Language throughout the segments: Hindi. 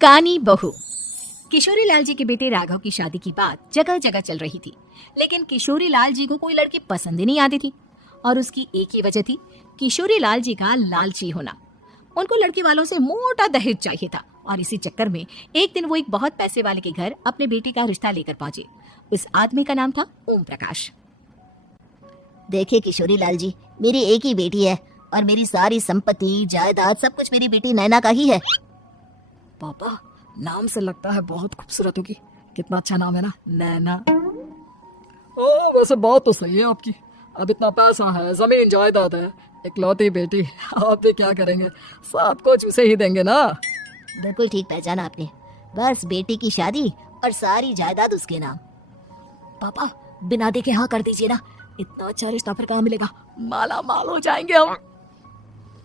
कानी बहू। किशोरी लाल जी के बेटे राघव की शादी की बात जगह जगह चल रही थी, लेकिन किशोरी लाल जी को कोई लड़की पसंद ही नहीं आती थी। और उसकी एक ही वजह थी, किशोरी लाल जी का लालची होना। उनको लड़के वालों से मोटा दहेज चाहिए था और इसी चक्कर में एक दिन वो एक बहुत पैसे वाले के घर अपने बेटे का रिश्ता लेकर पहुंचे। उस आदमी का नाम था ओम प्रकाश। देखिए किशोरी लाल जी, मेरी एक ही बेटी है और मेरी सारी संपत्ति जायदाद सब कुछ मेरी बेटी नैना का ही है। पापा, नाम से लगता है बहुत खूबसूरत होगी। कितना अच्छा नाम है ना, नैना। ओ, वैसे बात तो सही है आपकी। अब इतना पैसा है, जमीन जायदाद है, इकलौती बेटी, आप भी क्या करेंगे? सब कुछ उसे ही देंगे ना। बिल्कुल ठीक पहचाना आपने। बस बेटी की शादी और सारी जायदाद उसके नाम। पापा, बिना देखे हाँ कर दीजिए ना, इतना अच्छा रिश्ता फिर कहाँ मिलेगा? माला माल हो जाएंगे हम।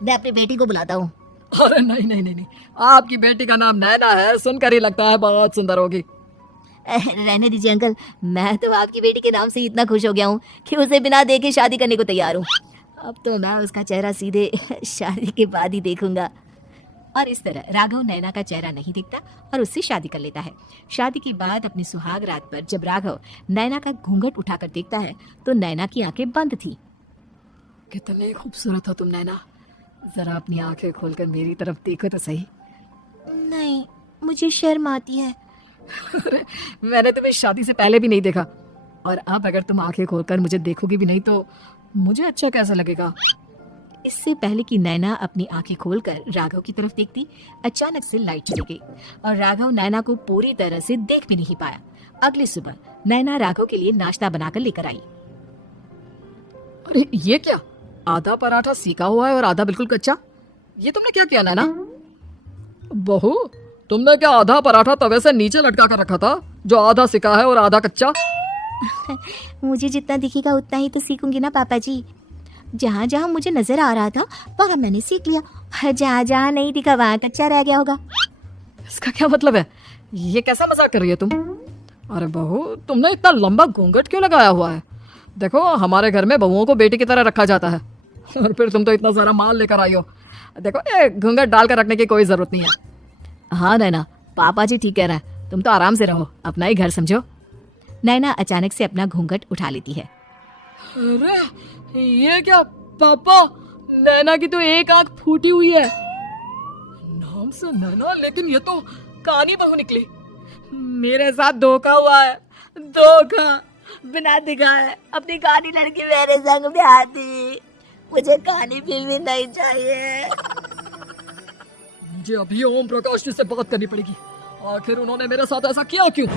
मैं अपनी बेटी को बुलाता हूँ। अरे नहीं नहीं नहीं नहीं, आपकी बेटी का नाम नैना है, सुनकर ही लगता है बहुत सुंदर होगी। रहने दीजिए अंकल, मैं तो आपकी बेटी के नाम से इतना खुश हो गया हूँ कि उसे बिना देखे शादी करने को तैयार हूँ। अब तो मैं उसका चेहरा सीधे शादी के बाद ही देखूंगा। और इस तरह राघव नैना का चेहरा नहीं देखता और उससे शादी कर लेता है। शादी के बाद अपनी सुहाग रात पर जब राघव नैना का घूंघट उठाकर देखता है तो नैना की आंखें बंद थी। कितनी खूबसूरत हो तुम नैना, जरा अपनी आंखें खोलकर मेरी तरफ देखो तो सही। नहीं, मुझे शर्म आती है। अरे, मैंने तुम्हें शादी से पहले भी नहीं देखा, और अब अगर तुम आंखें खोलकर मुझे देखोगी भी नहीं तो मुझे अच्छा कैसा लगेगा? इससे पहले कि नैना अपनी आंखें खोलकर राघव की तरफ देखती, अचानक से लाइट चली गई और राघव नैना को पूरी तरह से देख भी नहीं पाया। अगली सुबह नैना राघव के लिए नाश्ता बनाकर लेकर आई। अरे ये क्या, आधा पराठा सेका हुआ है और आधा बिल्कुल कच्चा। ये तुमने क्या किया नैना? बहू, तुमने क्या आधा पराठा तवे से नीचे लटका कर रखा था, जो आधा सेका है और आधा कच्चा? मुझे जितना दिखेगा उतना ही तो सीखूंगी ना पापा जी। जहाँ जहाँ मुझे नजर आ रहा था वहाँ मैंने सीख लिया, जहाँ जहाँ नहीं दिखा वहाँ कच्चा रह गया होगा। इसका क्या मतलब है? ये कैसा मजाक कर रही है तुम? अरे बहू, तुमने इतना लंबा घूंघट क्यों लगाया हुआ है? देखो, हमारे घर में बहुओं को बेटी की तरह रखा जाता है, और फिर तुम तो इतना सारा माल लेकर आई हो। देखो, ये घूंघट डालकर रखने की कोई जरूरत नहीं है। हाँ नैना, पापा जी ठीक कह रहा है, तुम तो आराम से रहो, अपना ही घर समझो। नैना अचानक से अपना घूंघट उठा लेती है। अरे ये क्या पापा, नैना की तो एक आंख फूटी हुई है। नाम से नैना, लेकिन ये तो कानी बहू निकली। मेरे साथ धोखा हुआ है, धोखा। बिना दिखाए अपनी कानी लड़की मेरे संग में आती। मुझे कानी फिल्म नहीं चाहिए। मुझे अभी ओम प्रकाश जी से बात करनी पड़ेगी। आखिर उन्होंने मेरे साथ ऐसा किया क्यों?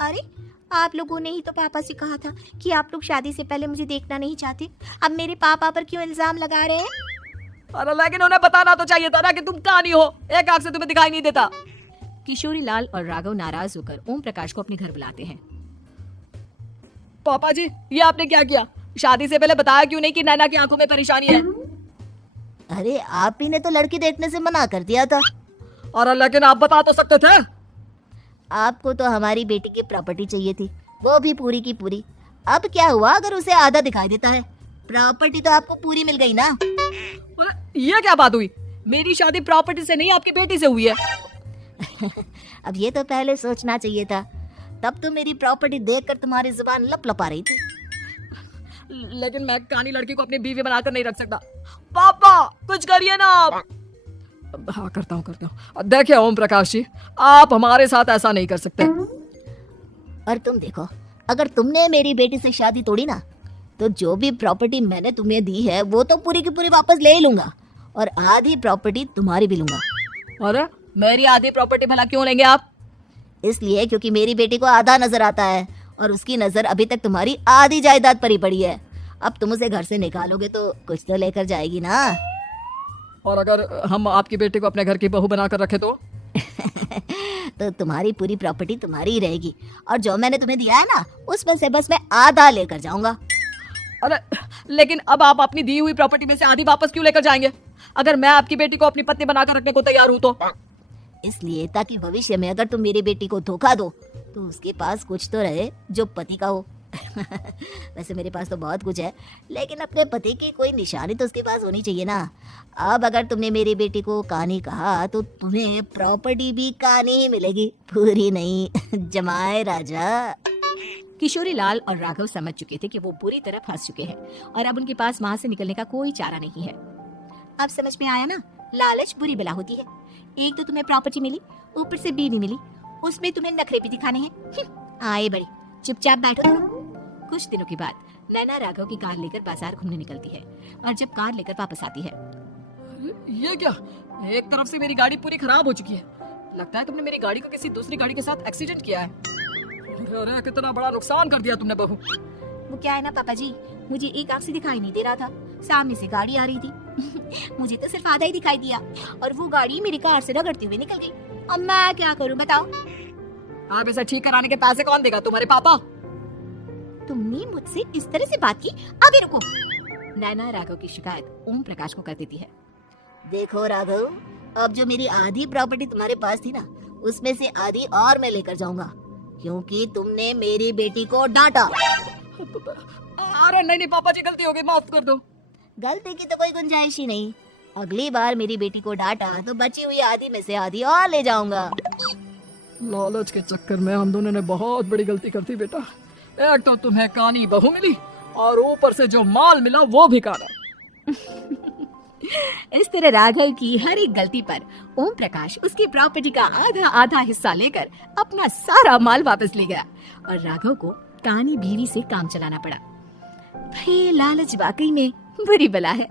अरे, आप लोगों ने ही तो पापा से कहा था कि आप लोग शादी से पहले मुझे देखना नहीं चाहते। अब मेरे पापा पर क्यों इल्जाम लगा रहे हैं? अरे लेकिन उन्हें बताना तो चाहिए था ना कि तुम कानी हो, एक आंख से तुम्हें दिखाई नहीं देता। किशोरी लाल और राघव नाराज होकर ओम प्रकाश को अपने घर बुलाते हैं। पापा जी, ये आपने क्या किया? शादी से पहले बताया क्यों नहीं कि नैना की आंखों में परेशानी है? अरे, आप ही ने तो लड़की देखने से मना कर दिया था। अरे लेकिन आप बता तो सकते थे। आपको तो हमारी बेटी की प्रॉपर्टी चाहिए थी, वो भी पूरी की पूरी। अब क्या हुआ अगर उसे आधा दिखाई देता है? प्रॉपर्टी तो आपको पूरी मिल गई ना। अरे ये क्या बात हुई? मेरी शादी प्रॉपर्टी से नहीं, आपकी बेटी से हुई है। अब ये तो पहले सोचना चाहिए था, तब तो मेरी प्रॉपर्टी देखकर तुम्हारी जुबान लप लपा रही थी। लेकिन मैं कानी लड़की को अपनी बीवी बनाकर नहीं रख सकता। पापा, कुछ करिए ना आप। हाँ, करता हूँ। देखिए ओम प्रकाश जी, आप हमारे साथ ऐसा नहीं कर सकते। और तुम देखो, अगर तुमने मेरी बेटी से शादी तोड़ी ना, तो जो भी प्रॉपर्टी मैंने तुम्हें दी है वो तो पूरी की पूरी वापस ले ही लूंगा, और आधी प्रॉपर्टी तुम्हारी भी लूंगा। अरे मेरी आधी प्रॉपर्टी भला क्यों लेंगे आप? इसलिए क्योंकि मेरी बेटी को आधा नजर आता है और उसकी नजर अभी तक तुम्हारी आधी जायदाद पर ही पड़ी है। अब तुम उसे घर से निकालोगे तो कुछ तो लेकर जाएगी ना। और अगर हम आपकी बेटी को अपने घर की बहू बनाकर रखे तो? तो तुम्हारी पूरी प्रॉपर्टी तुम्हारी ही रहेगी, और जो मैंने तुम्हें दिया है ना, उसमें से बस मैं आधा लेकर जाऊंगा। अरे लेकिन अब आप अपनी दी हुई प्रॉपर्टी में से आधी वापस क्यों लेकर जाएंगे, अगर मैं आपकी बेटी को अपनी पत्नी बनाकर रखने को तैयार हूँ तो? इसलिए ताकि भविष्य में अगर तुम मेरी बेटी को धोखा दो तो उसके पास कुछ तो रहे जो पति का हो, वैसे मेरे पास तो बहुत कुछ है, लेकिन अपने पति की कोई निशानी तो उसके पास होनी चाहिए ना। अब अगर तुमने मेरी बेटी को कहानी कहा तो तुम्हें प्रॉपर्टी भी कहानी ही मिलेगी, पूरी नहीं। जमाए राजा। किशोरी लाल और राघव समझ चुके थे कि वो बुरी तरह फंस चुके हैं और अब उनके पास वहां से निकलने का कोई चारा नहीं है। अब समझ में आया ना, लालच बुरी बला होती है। एक तो तुम्हें प्रॉपर्टी मिली, ऊपर से बीवी मिली, उसमें तुम्हें नखरे भी दिखाने हैं। आए बड़ी, चुपचाप बैठो। कुछ दिनों के बाद नैना राघव की कार लेकर बाजार घूमने निकलती है और जब कार लेकर वापस आती है, ये क्या, एक तरफ से मेरी गाड़ी पूरी खराब हो चुकी है। लगता है तुमने मेरी गाड़ी को किसी दूसरी गाड़ी के साथ एक्सीडेंट किया है। अरे कितना बड़ा नुकसान कर दिया तुमने बहू। वो क्या है ना पापा जी, मुझे एक आंख से दिखाई नहीं दे रहा था, सामने से गाड़ी आ रही थी। मुझे तो सिर्फ आधा ही दिखाई दिया और वो गाड़ी मेरी कार से रगड़ती हुई निकल गई। अब मैं क्या करूं बताओ? आप इसे ठीक कराने के पैसे कौन देगा, तुम्हारे पापा? तुमने मुझसे इस तरह से बात की? अभी रुको। नैना राघव की शिकायत ओम प्रकाश को कर देती है। देखो राघव, अब जो मेरी आधी प्रॉपर्टी तुम्हारे पास थी ना, उसमें से आधी और मैं लेकर जाऊंगा, क्योंकि तुमने मेरी बेटी को डांटा। अरे नहीं नहीं पापा जी, गलती हो गई, माफ कर दो। गलती की तो कोई गुंजाइश ही नहीं। अगली बार मेरी बेटी को डांटा तो बची हुई आधी में से आधी और ले जाऊंगा। लालच के चक्कर में हम दोनों ने बहुत बड़ी गलती कर दी बेटा। एक तो तुम्हें कानी बहू मिली और ऊपर से जो माल मिला वो भी काना। इस तरह राघव की हर एक गलती पर ओम प्रकाश उसकी प्रॉपर्टी का आधा आधा हिस्सा लेकर अपना सारा माल वापस ले गया और राघव को कानी बीवी से काम चलाना पड़ा। भाई लालच वाकई में बुरी बला है।